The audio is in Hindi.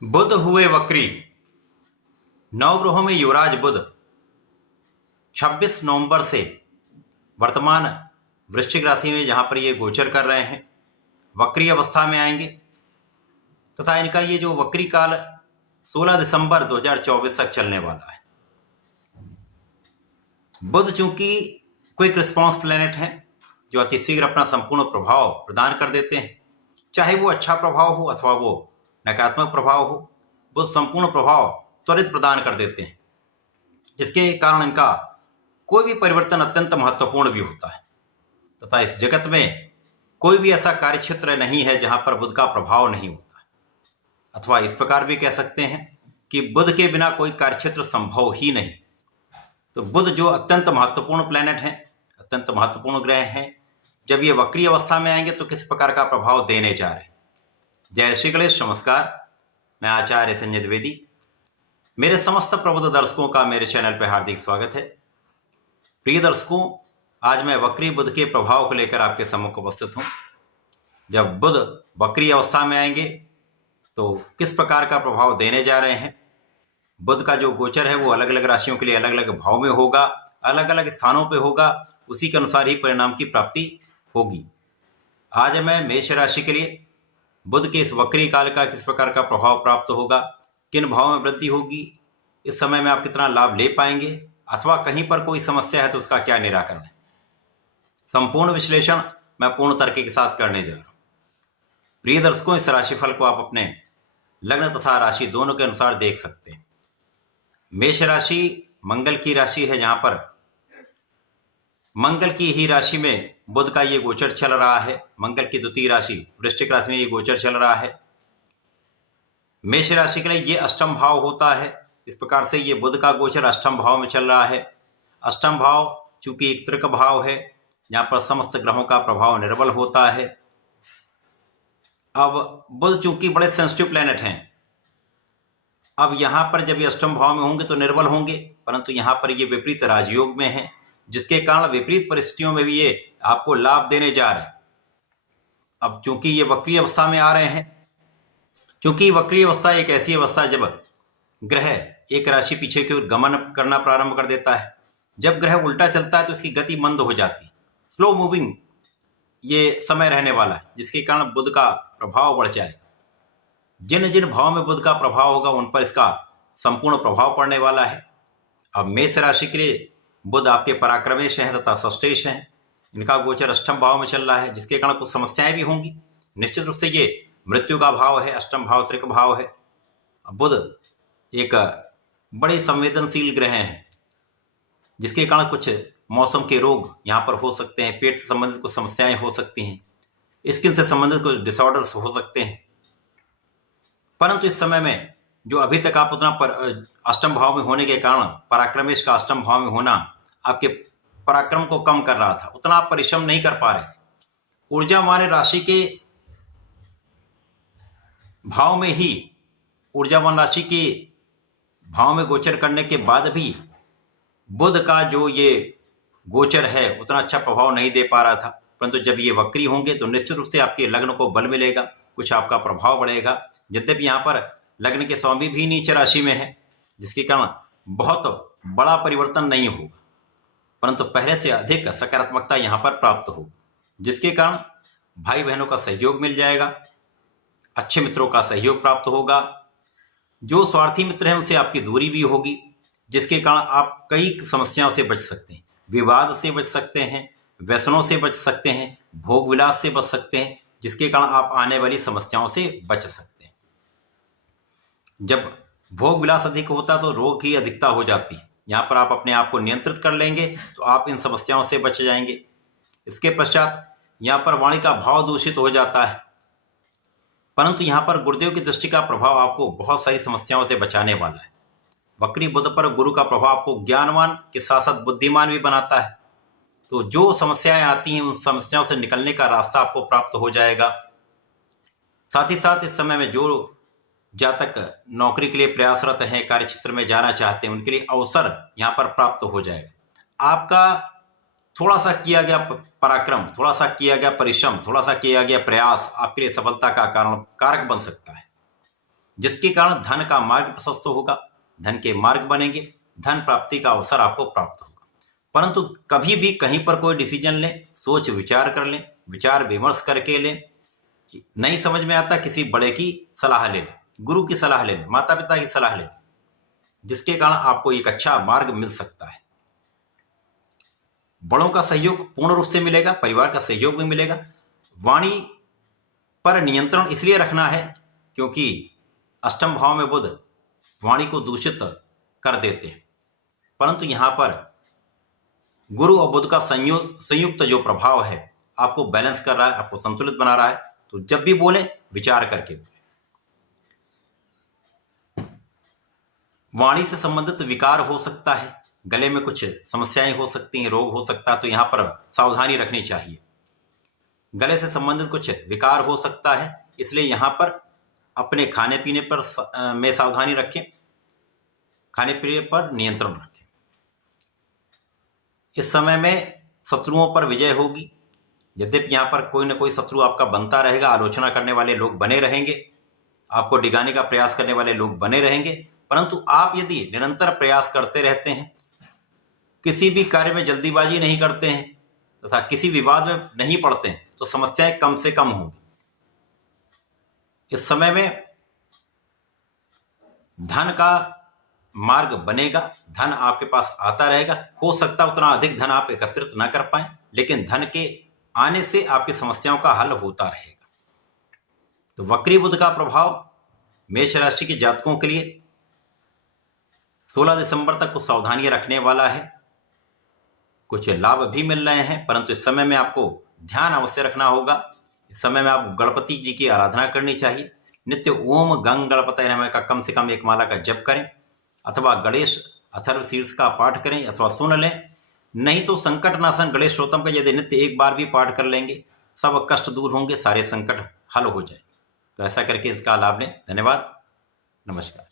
बुध हुए वक्री। नवग्रहों में युवराज बुध 26 नवंबर से वर्तमान वृश्चिक राशि में जहां पर ये गोचर कर रहे हैं वक्री अवस्था में आएंगे तथा इनका ये जो वक्री काल 16 दिसंबर 2024 तक चलने वाला है। बुध चूंकि क्विक रिस्पॉन्स प्लेनेट है जो अति शीघ्र अपना संपूर्ण प्रभाव प्रदान कर देते हैं, चाहे वो अच्छा प्रभाव हो अथवा वो नकारात्मक प्रभाव हो, बुध संपूर्ण प्रभाव त्वरित प्रदान कर देते हैं, जिसके कारण इनका कोई भी परिवर्तन अत्यंत महत्वपूर्ण भी होता है तथा इस जगत में कोई भी ऐसा कार्य क्षेत्र नहीं है जहां पर बुध का प्रभाव नहीं होता, अथवा इस प्रकार भी कह सकते हैं कि बुध के बिना कोई कार्य क्षेत्र संभव ही नहीं। तो बुध जो अत्यंत महत्वपूर्ण प्लैनेट है, अत्यंत महत्वपूर्ण ग्रह हैं, जब ये वक्री अवस्था में आएंगे तो किस प्रकार का प्रभाव देने जा रहे हैं। जय श्री गणेश, नमस्कार। मैं आचार्य संजय द्विवेदी। मेरे समस्त प्रबुद्ध दर्शकों का मेरे चैनल पर हार्दिक स्वागत है। प्रिय दर्शकों, आज मैं वक्री बुध के प्रभाव को लेकर आपके सम्मुख उपस्थित हूं। जब बुध वक्री अवस्था में आएंगे तो किस प्रकार का प्रभाव देने जा रहे हैं। बुध का जो गोचर है वो अलग अलग राशियों के लिए अलग अलग भाव में होगा, अलग अलग स्थानों पे होगा, उसी के अनुसार ही परिणाम की प्राप्ति होगी। आज मैं मेष राशि के लिए बुध के इस वक्री काल का किस प्रकार का प्रभाव प्राप्त होगा, किन भाव में वृद्धि होगी, इस समय में आप कितना लाभ ले पाएंगे, अथवा कहीं पर कोई समस्या है तो उसका क्या निराकरण है, संपूर्ण विश्लेषण मैं पूर्ण तर्क के साथ करने जा रहा हूं। प्रिय दर्शकों, इस राशिफल को आप अपने लग्न तथा राशि दोनों के अनुसार देख सकते हैं। मेष राशि मंगल की राशि है, जहां पर मंगल की ही राशि में बुध का ये गोचर चल रहा है। मंगल की द्वितीय राशि वृश्चिक राशि में ये गोचर चल रहा है। मेष राशि के लिए ये अष्टम भाव होता है। इस प्रकार से ये बुध का गोचर अष्टम भाव में चल रहा है। अष्टम भाव चूंकि एक त्रिक भाव है, जहां पर समस्त ग्रहों का प्रभाव निर्बल होता है। अब बुध चूंकि बड़े सेंसिटिव प्लैनेट हैं, अब यहां पर जब ये अष्टम भाव में होंगे तो निर्बल होंगे, परंतु यहां पर ये विपरीत राजयोग में है, जिसके कारण विपरीत परिस्थितियों में भी ये आपको लाभ देने जा रहे हैं। अब चूंकि ये वक्री अवस्था में आ रहे हैं, क्योंकि वक्री अवस्था एक ऐसी अवस्था जब ग्रह एक राशि पीछे की ओर गमन करना प्रारंभ कर देता है। जब ग्रह उल्टा चलता है तो इसकी गति मंद हो जाती है, स्लो मूविंग ये समय रहने वाला है, जिसके कारण बुध का प्रभाव बढ़ जाएगा। जिन जिन भाव में बुध का प्रभाव होगा उन पर इसका संपूर्ण प्रभाव पड़ने वाला है। अब मेष राशि के लिए बुध आपके पराक्रमेश हैं तथा षष्ठेश हैं। इनका गोचर अष्टम भाव में चल रहा है, जिसके कारण कुछ समस्याएं भी होंगी। निश्चित रूप से ये मृत्यु का भाव है, अष्टम भाव त्रिक भाव है। बुध एक बड़े संवेदनशील ग्रह हैं, जिसके कारण कुछ मौसम के रोग यहाँ पर हो सकते हैं, पेट से संबंधित कुछ समस्याएं हो सकती हैं, स्किन से संबंधित कुछ डिसऑर्डर्स हो सकते हैं। परंतु इस समय में जो अभी तक आप उतना अष्टम भाव में होने के कारण पराक्रमेश का अष्टम भाव में होना आपके पराक्रम को कम कर रहा था, उतना आप परिश्रम नहीं कर पा रहे थे। ऊर्जावान राशि के भाव में ही, ऊर्जावान राशि के भाव में गोचर करने के बाद भी बुध का जो ये गोचर है उतना अच्छा प्रभाव नहीं दे पा रहा था। परंतु जब ये वक्री होंगे तो निश्चित रूप से आपके लग्न को बल मिलेगा, कुछ आपका प्रभाव बढ़ेगा। यद्यपि यहाँ पर लग्न के स्वामी भी नीच राशि में है, जिसके कारण बहुत बड़ा परिवर्तन नहीं होगा, परंतु पहले से अधिक सकारात्मकता यहाँ पर प्राप्त होगी, जिसके कारण भाई बहनों का सहयोग मिल जाएगा, अच्छे मित्रों का सहयोग प्राप्त होगा। जो स्वार्थी मित्र हैं उनसे आपकी दूरी भी होगी, जिसके कारण आप कई समस्याओं से बच सकते हैं। विवाद से बच सकते हैं, व्यसनों से बच सकते हैं, भोग विलास से बच सकते हैं, जिसके कारण आप आने वाली समस्याओं से बच सकते हैं। जब भोग विलास अधिक होता तो रोग की अधिकता हो जाती है। यहाँ पर आप अपने आप को नियंत्रित कर लेंगे तो आप इन समस्याओं से बच जाएंगे। इसके पश्चात यहाँ पर वाणी का भाव दूषित हो जाता है, परंतु यहाँ पर गुरुदेव की दृष्टि का प्रभाव आपको बहुत सारी समस्याओं से बचाने वाला है। वक्री बुध पर गुरु का प्रभाव आपको ज्ञानवान के साथ साथ बुद्धिमान भी बनाता है। तो जो समस्याएं आती हैं उन समस्याओं से निकलने का रास्ता आपको प्राप्त हो जाएगा। साथ ही साथ इस समय में जो जातक नौकरी के लिए प्रयासरत हैं, कार्य क्षेत्र में जाना चाहते हैं, उनके लिए अवसर यहाँ पर प्राप्त हो जाएगा। आपका थोड़ा सा किया गया पराक्रम, थोड़ा सा किया गया परिश्रम, थोड़ा सा किया गया प्रयास आपके लिए सफलता का कारक बन सकता है। जिसके कारण धन का मार्ग प्रशस्त होगा, धन के मार्ग बनेंगे, धन प्राप्ति का अवसर आपको प्राप्त होगा। परंतु कभी भी कहीं पर कोई डिसीजन लें, सोच विचार कर लें, विचार विमर्श करके लें। नहीं समझ में आता, किसी बड़े की सलाह ले लें, गुरु की सलाह ले लें, माता पिता की सलाह ले लें, जिसके कारण आपको एक अच्छा मार्ग मिल सकता है। बड़ों का सहयोग पूर्ण रूप से मिलेगा, परिवार का सहयोग भी मिलेगा। वाणी पर नियंत्रण इसलिए रखना है क्योंकि अष्टम भाव में बुध वाणी को दूषित कर देते हैं, परंतु यहां पर गुरु और बुध का संयुक्त जो प्रभाव है आपको बैलेंस कर रहा है, आपको संतुलित बना रहा है। तो जब भी बोले विचार करके बोले। वाणी से संबंधित विकार हो सकता है, गले में कुछ समस्याएं हो सकती हैं, रोग हो सकता है, तो यहां पर सावधानी रखनी चाहिए। गले से संबंधित कुछ विकार हो सकता है, इसलिए यहां पर अपने खाने पीने पर में सावधानी रखें, खाने पीने पर नियंत्रण रखें। इस समय में शत्रुओं पर विजय होगी। यद्यपि यहां पर कोई ना कोई शत्रु आपका बनता रहेगा, आलोचना करने वाले लोग बने रहेंगे, आपको डिगाने का प्रयास करने वाले लोग बने रहेंगे, परंतु आप यदि निरंतर प्रयास करते रहते हैं, किसी भी कार्य में जल्दीबाजी नहीं करते हैं तथा किसी विवाद में नहीं पड़ते हैं, तो समस्याएं कम से कम होंगी। इस समय में धन का मार्ग बनेगा, धन आपके पास आता रहेगा। हो सकता है उतना अधिक धन आप एकत्रित ना कर पाए, लेकिन धन के आने से आपकी समस्याओं का हल होता रहेगा। तो वक्री बुध का प्रभाव मेष राशि के जातकों के लिए 16 दिसंबर तक कुछ सावधानियां रखने वाला है। कुछ लाभ भी मिल रहे हैं, परंतु इस समय में आपको ध्यान अवश्य रखना होगा। इस समय में आपको गणपति जी की आराधना करनी चाहिए। नित्य ओम गंग गणपतये नमः का कम से कम एक माला का जप करें, अथवा गणेश अथर्व शीर्ष का पाठ करें, अथवा सुन लें। नहीं तो संकट नाशन गणेश स्तोत्रम का यदि नित्य एक बार भी पाठ कर लेंगे, सब कष्ट दूर होंगे, सारे संकट हल हो जाएंगे। तो ऐसा करके इसका लाभ लें। धन्यवाद, नमस्कार।